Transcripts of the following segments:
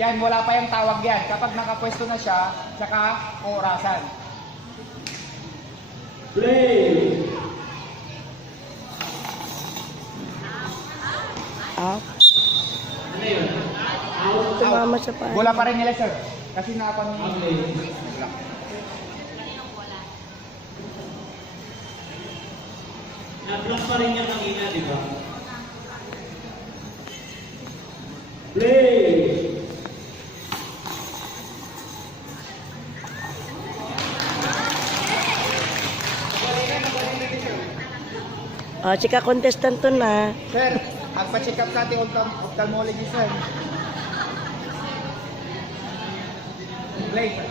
Yan, wala pa yung tawag yan. Kapag nakapwesto na siya, saka orasan. Play! Out. Ano yun? Out. Tumama siya pa. Bola pa rin nila, sir. Kasi nakapang Okay. Na-block pa rin niya kanina, di ba? Play! Oh, chika contestant to na. Sir, magpa-check up natin ophthalmologist, sir. Play, sir.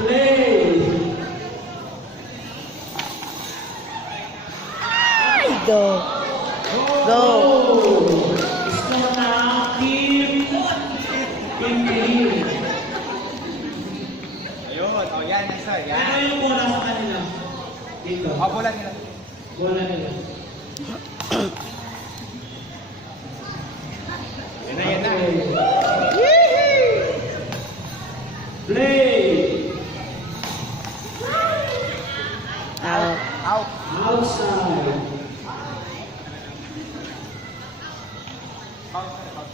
Play! Ay, go. Go. Gusto na Kim Kim. Ayun, o yan, sir. Ano Yan. yung bola sa kanila? Dito. O, bola nila. Bola nila. Yan na, yan na. Play! Out. Out. Outside. Out, sir. Out.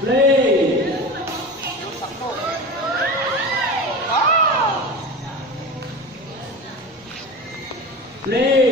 Play! Sakto. Ah! Play!